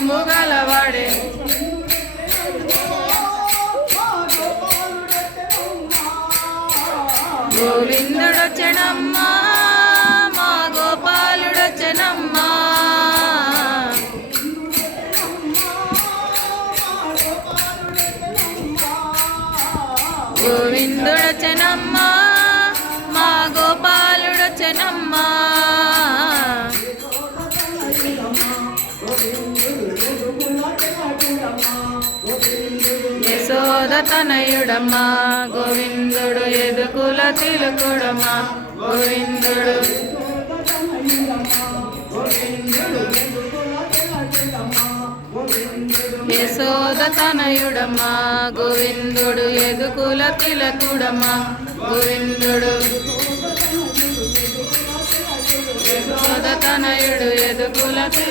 రూపంబు గలవాడే గోవిందుడొచ్చనమ్మా మా గోపాలుడొచ్చనమ్మా గోవిందుడొచ్చనమ్మా మా గోపాలుడొచ్చనమ్మా యశోద తనయుడమ్మా గోవిందుడు ఎదుకుల తిలకుడమ్మా గోవిందుడు యశోద తనయుడమ్మా గోవిందుడు ఎదుకుల తిలకుడమ్మా గోవిందుడు యశోద తనయుడు ఎదుకుల తిలకుడు